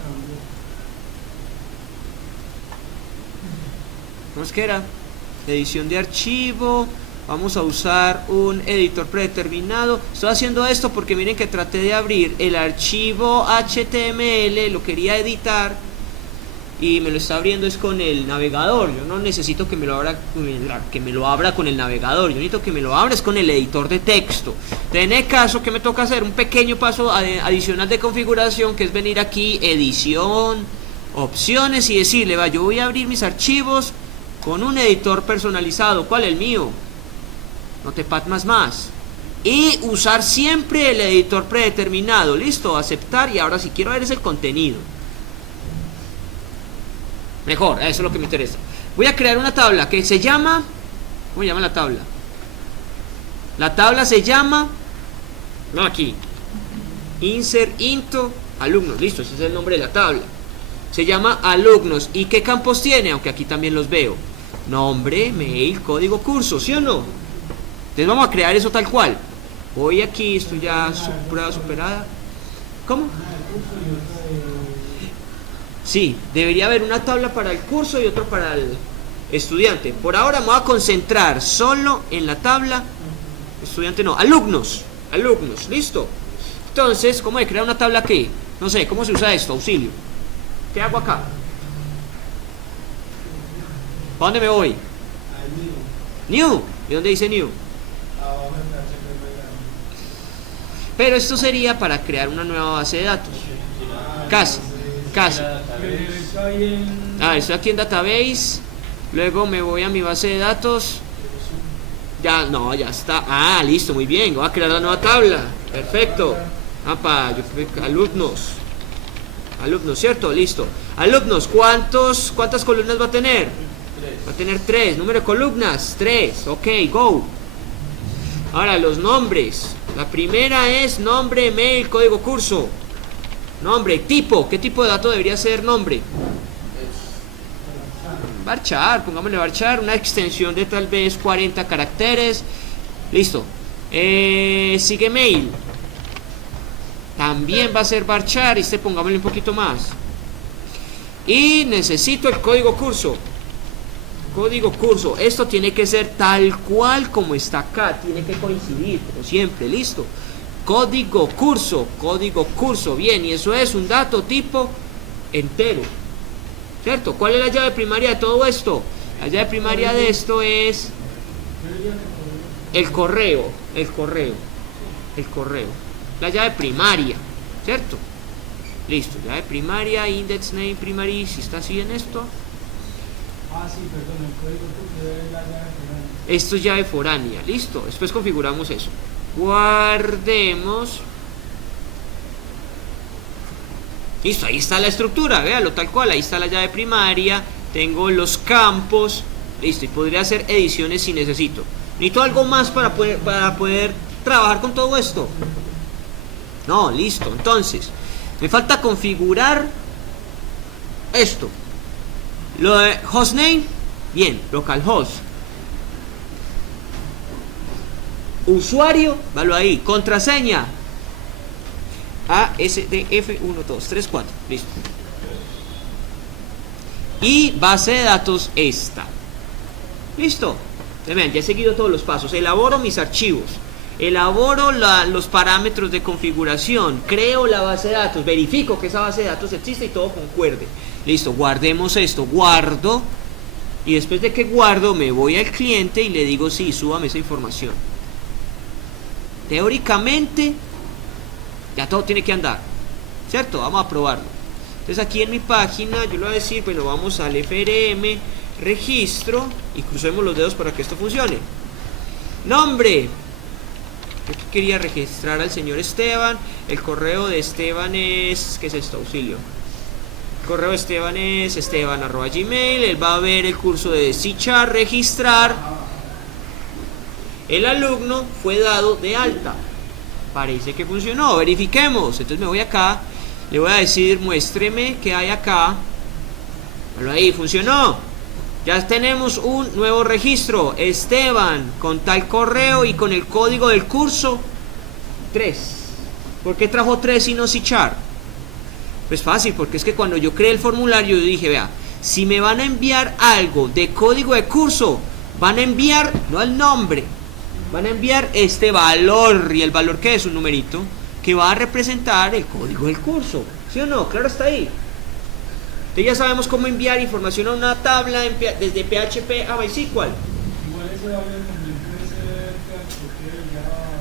¿Cómo es que era? Edición de archivo. Vamos a usar un editor predeterminado. Estoy haciendo esto porque miren que traté de abrir el archivo HTML, lo quería editar y me lo está abriendo es con el navegador. Yo no necesito que me lo abra con el navegador, yo necesito que me lo abra es con el editor de texto. Tened caso que me toca hacer un pequeño paso adicional de configuración, que es venir aquí, edición, opciones, y decirle, yo voy a abrir mis archivos con un editor personalizado. ¿Cuál? El mío, Notepad++, y usar siempre el editor predeterminado. Listo, aceptar, y ahora si quiero ver es el contenido. Mejor, eso es lo que me interesa. Voy a crear una tabla que se llama, ¿cómo se llama la tabla? La tabla se llama, no aquí, insert into alumnos. Listo, ese es el nombre de la tabla. Se llama alumnos. ¿Y qué campos tiene? Aunque aquí también los veo. Nombre, mail, código, curso, ¿sí o no? Entonces vamos a crear eso tal cual. Voy aquí, estoy ya superada. ¿Cómo? Sí, debería haber una tabla para el curso y otra para el estudiante. Por ahora me voy a concentrar solo en la tabla estudiante, no, alumnos, listo. Entonces, ¿cómo de crear una tabla qué? No sé, ¿cómo se usa esto? Auxilio. ¿Qué hago acá? ¿Para dónde me voy? New. ¿Y dónde dice new? Pero esto sería para crear una nueva base de datos. Casi. Estoy aquí en database. Luego me voy a mi base de datos. Ya, no, ya está. Ah, listo, muy bien. Voy a crear la nueva tabla. Perfecto. Alumnos, ¿cierto? Listo. Alumnos, ¿cuántas columnas va a tener? Va a tener 3. Número de columnas, 3. Ok, go. Ahora, los nombres. La primera es nombre, mail, código curso. Nombre, tipo. ¿Qué tipo de dato debería ser nombre? Varchar, pongámosle varchar. Una extensión de tal vez 40 caracteres. Listo. Sigue mail. También va a ser varchar. Y pongámosle un poquito más. Y necesito el código curso. Código curso. Esto tiene que ser tal cual como está acá. Tiene que coincidir, como siempre. Listo. Código curso. Bien, y eso es un dato tipo entero. ¿Cierto? ¿Cuál es la llave primaria de todo esto? La llave primaria de esto es el correo. La llave primaria. ¿Cierto? Listo. Llave primaria, index name primary. Si está así en esto. Sí, perdón, el código curso es la llave foránea. Esto es llave foránea. Listo. Después configuramos eso. Guardemos. Listo, ahí está la estructura, véalo tal cual, ahí está la llave primaria, tengo los campos, listo, y podría hacer ediciones si necesito. ¿Necesito algo más para poder trabajar con todo esto? No, listo, entonces, me falta configurar esto. Lo de hostname, bien, localhost. Usuario, valo ahí, contraseña. ASDF1234, listo. Y base de datos esta. Listo. Vean, ya he seguido todos los pasos. Elaboro mis archivos. Elaboro los parámetros de configuración. Creo la base de datos. Verifico que esa base de datos existe y todo concuerde. Listo, guardemos esto. Guardo. Y después de que guardo, me voy al cliente y le digo, sí, súbame esa información. Teóricamente ya todo tiene que andar, ¿cierto? Vamos a probarlo. Entonces aquí en mi página yo le voy a decir, bueno, vamos al FRM, registro, y crucemos los dedos para que esto funcione. Nombre. Yo quería registrar al señor Esteban. El correo de Esteban es, ¿qué es esto? Auxilio. El correo de Esteban es esteban@gmail. Él va a ver el curso de C#, registrar. El alumno fue dado de alta. Parece que funcionó, verifiquemos. Entonces me voy acá, le voy a decir, muéstreme qué hay acá. Bueno, ahí funcionó. Ya tenemos un nuevo registro. Esteban, con tal correo y con el código del curso 3. ¿Por qué trajo 3 y no C#? Pues fácil, porque es que cuando yo creé el formulario yo dije, vea, si me van a enviar algo de código de curso, van a enviar, no el nombre, van a enviar este valor, y el valor que es un numerito que va a representar el código del curso, ¿sí o no? Claro, está ahí. Entonces ya sabemos cómo enviar información a una tabla desde PHP a MySQL. Igual ese valor también puede ser PHP, Java.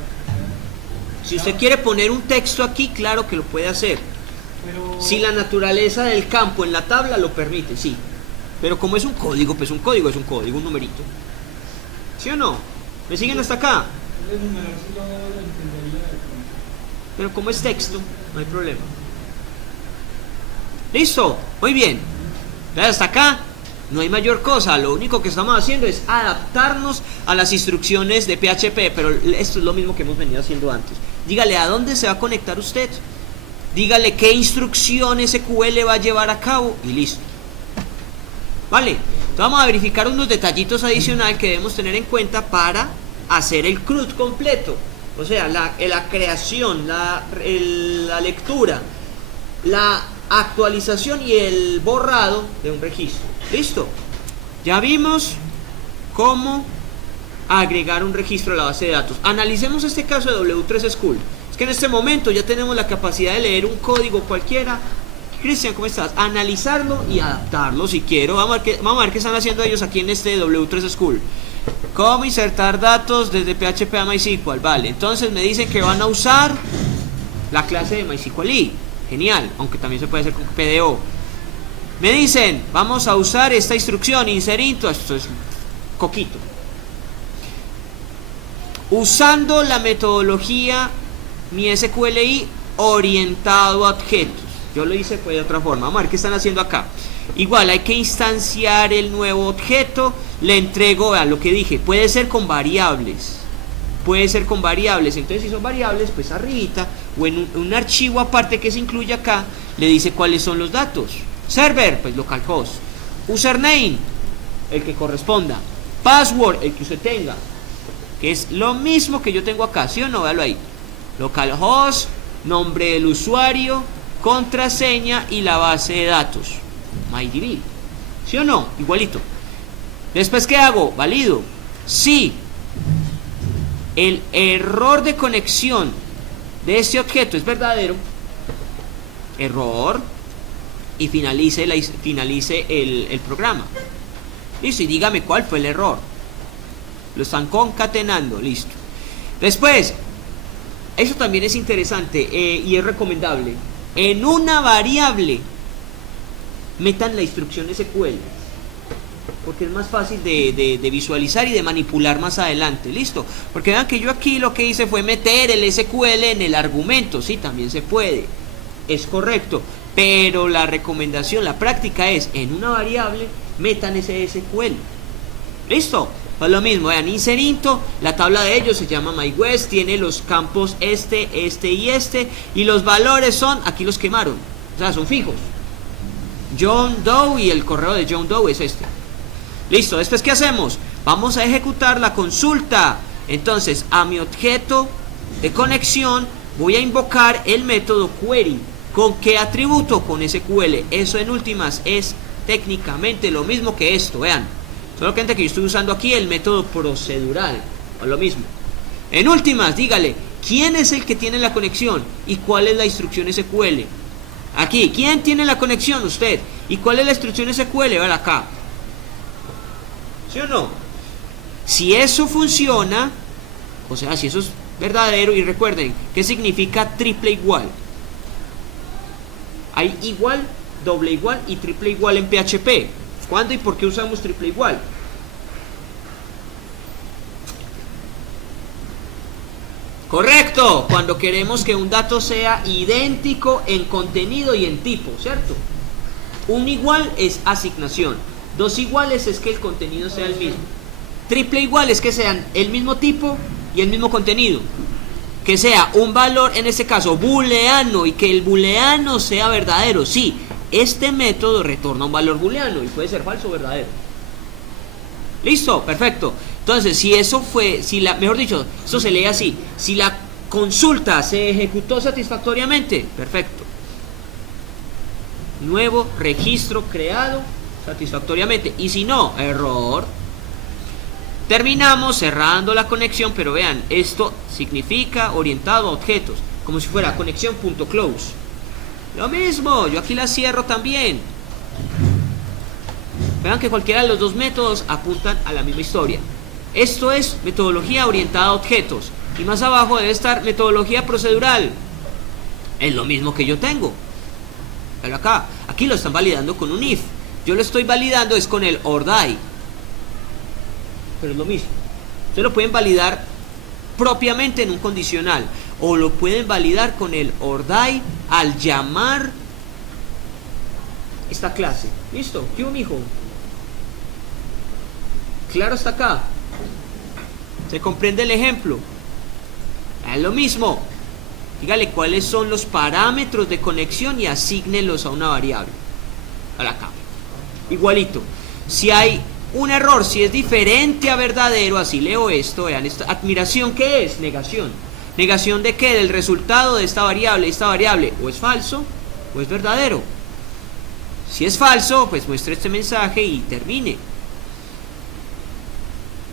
Si usted quiere poner un texto aquí, claro que lo puede hacer. Pero Si la naturaleza del campo en la tabla lo permite, sí. Pero como es un código, pues un código es un código, un numerito. ¿Sí o no? ¿Me siguen hasta acá? el numeral sí lo entendería de pronto. Pero como es texto, no hay problema. Listo, muy bien. Entonces hasta acá no hay mayor cosa. Lo único que estamos haciendo es adaptarnos a las instrucciones de PHP. Pero esto es lo mismo que hemos venido haciendo antes. Dígale a dónde se va a conectar usted. Dígale qué instrucción SQL va a llevar a cabo y listo. Vale, entonces vamos a verificar unos detallitos adicionales que debemos tener en cuenta para hacer el CRUD completo. O sea, la creación, la lectura, la actualización y el borrado de un registro. Listo. Ya vimos cómo agregar un registro a la base de datos. Analicemos este caso de W3 School. que en este momento ya tenemos la capacidad de leer un código cualquiera. Cristian, ¿cómo estás? Analizarlo y adaptarlo si quiero. Vamos a ver qué están haciendo ellos aquí en este W3 School. ¿Cómo insertar datos desde PHP a MySQL? Vale, entonces me dicen que van a usar la clase de MySQL. Genial, aunque también se puede hacer con PDO. Me dicen, vamos a usar esta instrucción, inserito, esto es coquito. Usando la metodología MySQLi orientado a objetos. Yo lo hice pues de otra forma. Vamos a ver qué están haciendo acá. Igual hay que instanciar el nuevo objeto. Le entrego, vean lo que dije, puede ser con variables. Puede ser con variables. Entonces si son variables, pues arribita o en un archivo aparte que se incluye acá, le dice cuáles son los datos. Server, pues localhost. Username, el que corresponda. Password, el que usted tenga, que es lo mismo que yo tengo acá, ¿sí o no? Véalo ahí. Localhost, nombre del usuario, contraseña y la base de datos. MyDB, ¿sí o no? Igualito. Después, ¿qué hago? Valido. Si el error de conexión de este objeto es verdadero, error, y finalice el programa. Listo, y dígame cuál fue el error. Lo están concatenando, listo. Después, eso también es interesante y es recomendable. En una variable metan la instrucción SQL, porque es más fácil de visualizar y de manipular más adelante. Listo, porque vean que yo aquí lo que hice fue meter el SQL en el argumento. Sí, también se puede, es correcto, pero la recomendación, la práctica es en una variable metan ese SQL. Listo, pues lo mismo, vean, inserito, la tabla de ellos se llama MyWest, tiene los campos este y los valores son, aquí los quemaron, o sea, son fijos. John Doe, y el correo de John Doe es este. Listo, después ¿qué hacemos? Vamos a ejecutar la consulta. Entonces, a mi objeto de conexión voy a invocar el método query. ¿Con qué atributo? Con SQL. Eso en últimas es técnicamente lo mismo que esto, vean. Solo que yo estoy usando aquí el método procedural, o lo mismo. En últimas, dígale, ¿quién es el que tiene la conexión? ¿Y cuál es la instrucción SQL? Aquí, ¿quién tiene la conexión? Usted. ¿Y cuál es la instrucción SQL? Vean acá. ¿Sí o no? Si eso funciona, o sea, si eso es verdadero, y recuerden, ¿qué significa triple igual? Hay igual, doble igual y triple igual en PHP. ¿Cuándo y por qué usamos triple igual? Correcto, cuando queremos que un dato sea idéntico en contenido y en tipo, ¿cierto? Un igual es asignación, dos iguales es que el contenido sea el mismo, triple igual es que sean el mismo tipo y el mismo contenido, que sea un valor, en este caso booleano, y que el booleano sea verdadero. Sí, este método retorna un valor booleano y puede ser falso o verdadero. Listo, perfecto. Entonces, si eso fue, mejor dicho, esto se lee así: si la consulta se ejecutó satisfactoriamente, perfecto. Nuevo registro creado satisfactoriamente. Y si no, error. Terminamos cerrando la conexión, pero vean, esto significa orientado a objetos, como si fuera conexión.close. Lo mismo, yo aquí la cierro también. Vean que cualquiera de los dos métodos apuntan a la misma historia. Esto es metodología orientada a objetos. Y más abajo debe estar metodología procedural. Es lo mismo que yo tengo. Pero acá, aquí lo están validando con un if. Yo lo estoy validando es con el or die. Pero es lo mismo. Ustedes lo pueden validar propiamente en un condicional, o lo pueden validar con el or die al llamar esta clase. ¿Listo? ¿Qué hubo, mijo? Claro, hasta acá. ¿Se comprende el ejemplo? Es lo mismo. Dígale cuáles son los parámetros de conexión y asígnelos a una variable. Ahora acá. Igualito. Si hay un error, si es diferente a verdadero, así leo esto, vean, esta admiración, ¿qué es? Negación. ¿Negación de qué? Del resultado de esta variable. Esta variable o es falso o es verdadero. Si es falso, pues muestre este mensaje y termine.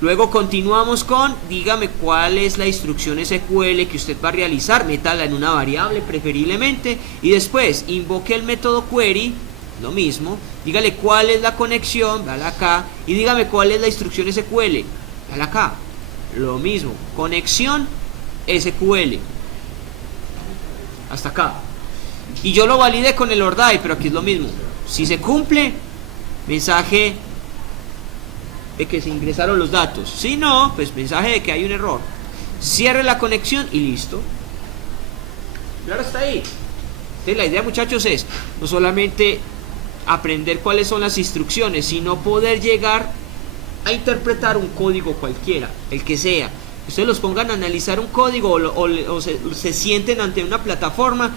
Luego continuamos con, dígame cuál es la instrucción SQL que usted va a realizar, métala en una variable preferiblemente, y después invoque el método query, lo mismo, dígale cuál es la conexión, dale acá, y dígame cuál es la instrucción SQL, dale acá, lo mismo, conexión SQL, hasta acá, y yo lo validé con el OR die, pero aquí es lo mismo, si se cumple, mensaje de que se ingresaron los datos, si no, pues mensaje de que hay un error, cierre la conexión y listo. Claro, está ahí. Entonces la idea, muchachos, es no solamente aprender cuáles son las instrucciones, sino poder llegar a interpretar un código cualquiera, el que sea. Ustedes los pongan a analizar un código o se sienten ante una plataforma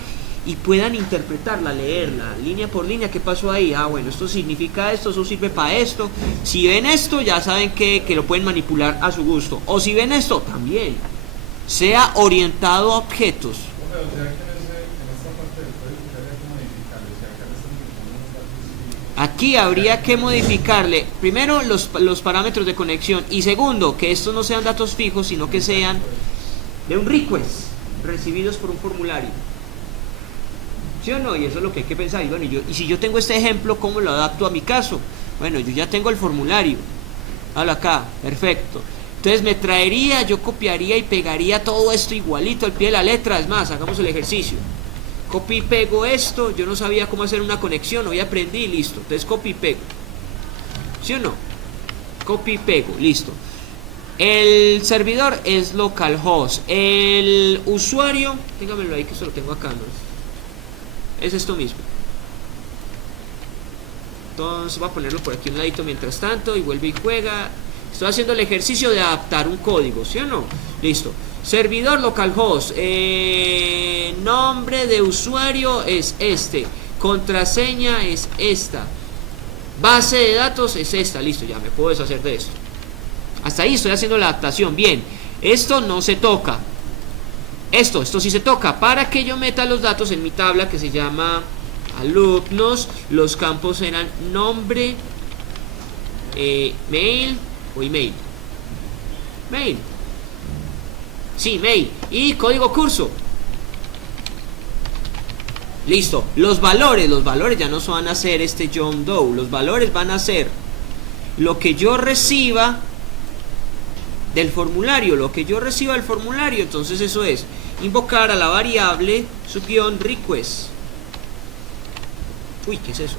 y puedan interpretarla, leerla, línea por línea, ¿qué pasó ahí? Ah, bueno, esto significa esto, eso sirve para esto. Si ven esto, ya saben que lo pueden manipular a su gusto. O si ven esto, también. Sea orientado a objetos. Aquí habría que modificarle, primero, los parámetros de conexión. Y segundo, que estos no sean datos fijos, sino que sean de un request, recibidos por un formulario. ¿Sí o no? Y eso es lo que hay que pensar. Y bueno, y si yo tengo este ejemplo, ¿cómo lo adapto a mi caso? Bueno, yo ya tengo el formulario. Hablo acá, perfecto. Entonces me traería, yo copiaría y pegaría todo esto igualito al pie de la letra. Es más, hagamos el ejercicio. Copio y pego esto. Yo no sabía cómo hacer una conexión, hoy aprendí y listo. Entonces copio y pego. ¿Sí o no? Copio y pego, listo. El servidor es localhost. El usuario, téngamelo ahí que se lo tengo acá, ¿no? Es esto mismo. Entonces voy a ponerlo por aquí un ladito mientras tanto y vuelve y juega. Estoy haciendo el ejercicio de adaptar un código, ¿sí o no? Listo. Servidor localhost, nombre de usuario es este, contraseña es esta, base de datos es esta. Listo, ya me puedo deshacer de esto. Hasta ahí estoy haciendo la adaptación. Bien, esto no se toca. Esto sí se toca. Para que yo meta los datos en mi tabla que se llama alumnos, los campos eran nombre, mail o email. Mail. Sí, mail. Y código curso. Listo. Los valores ya no van a ser este John Doe. Los valores van a ser lo que yo reciba del formulario. Lo que yo reciba del formulario. Entonces eso es invocar a la variable subguión request. Uy, ¿qué es eso?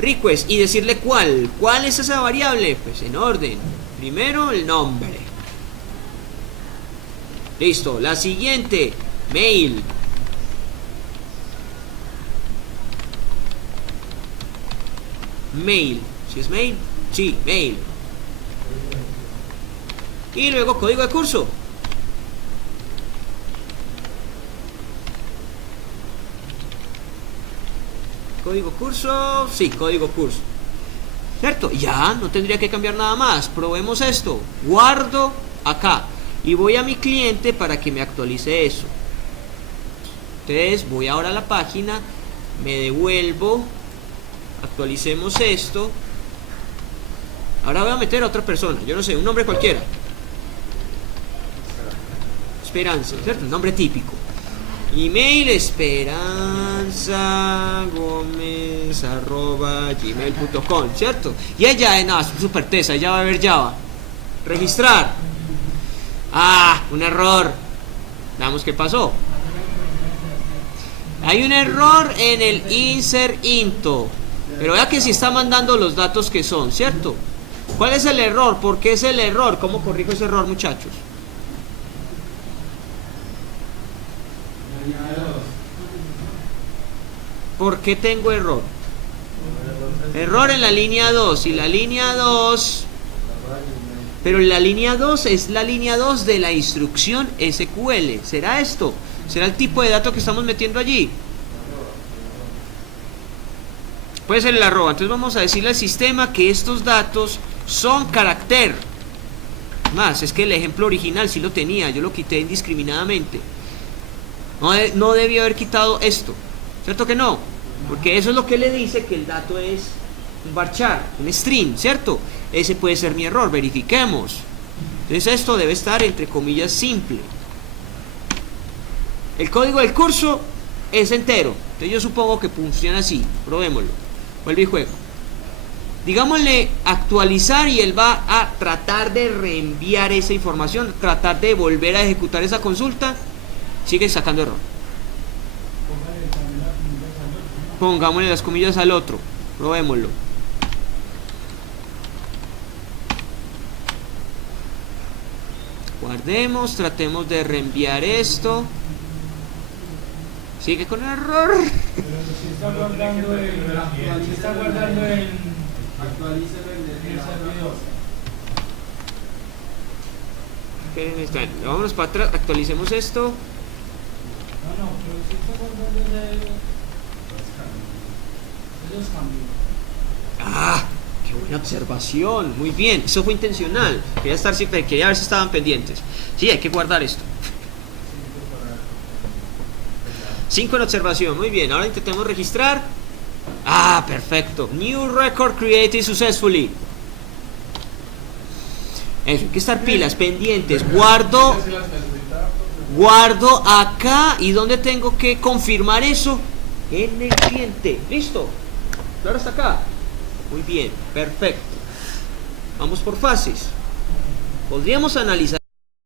Request. Y decirle cuál. ¿Cuál es esa variable? Pues en orden. Primero el nombre. Listo. La siguiente. Mail. Mail. ¿Sí es mail? Sí, mail. Y luego código de curso. Código curso. Sí, código curso. ¿Cierto? Ya, no tendría que cambiar nada más. Probemos esto. Guardo acá. Y voy a mi cliente para que me actualice eso. Entonces voy ahora a la página. Me devuelvo. Actualicemos esto. Ahora voy a meter a otra persona. Yo no sé, un nombre cualquiera. Esperanza, ¿cierto? Un nombre típico. Email esperanzagomez@gmail.com, ¿cierto? Y ella, nada, súper tesa, ella va a ver Java. Registrar. Ah, un error. Veamos qué pasó. Hay un error en el insert into. Pero vea que sí está mandando los datos que son, ¿cierto? ¿Cuál es el error? ¿Por qué es el error? ¿Cómo corrijo ese error, muchachos? ¿Por qué tengo error? Error en la línea 2. Y la línea 2... Pero la línea 2 es la línea 2 de la instrucción SQL. ¿Será esto? ¿Será el tipo de dato que estamos metiendo allí? Puede ser el arroba. Entonces vamos a decirle al sistema que estos datos son carácter. Más, es que el ejemplo original sí lo tenía. Yo lo quité indiscriminadamente. No debía haber quitado esto. ¿Cierto que no? Porque eso es lo que le dice que el dato es un varchar, un string, ¿cierto? Ese puede ser mi error, verifiquemos. Entonces esto debe estar entre comillas simple. El código del curso es entero, entonces yo supongo que funciona así. Probémoslo. Vuelve y juego. Digámosle actualizar y él va a tratar de reenviar esa información, tratar de volver a ejecutar esa consulta. Sigue sacando error. Pongámosle las comillas al otro. Probémoslo. Guardemos, tratemos de reenviar esto. Sigue con error. Pero si está guardando actualícelo en el servidor. Vámonos para atrás, actualicemos esto. No, pero si está guardando esos cambios. Ah, qué buena observación, muy bien, eso fue intencional. Quería ver si estaban pendientes. Sí, hay que guardar esto. 5 en observación, muy bien. Ahora intentemos registrar. Ah, perfecto. New record created successfully. Eso, hay que estar pilas, pendientes. Guardo acá. ¿Y dónde tengo que confirmar eso? En el cliente. ¿Listo? Claro, hasta acá. Muy bien, perfecto. Vamos por fases. Podríamos analizar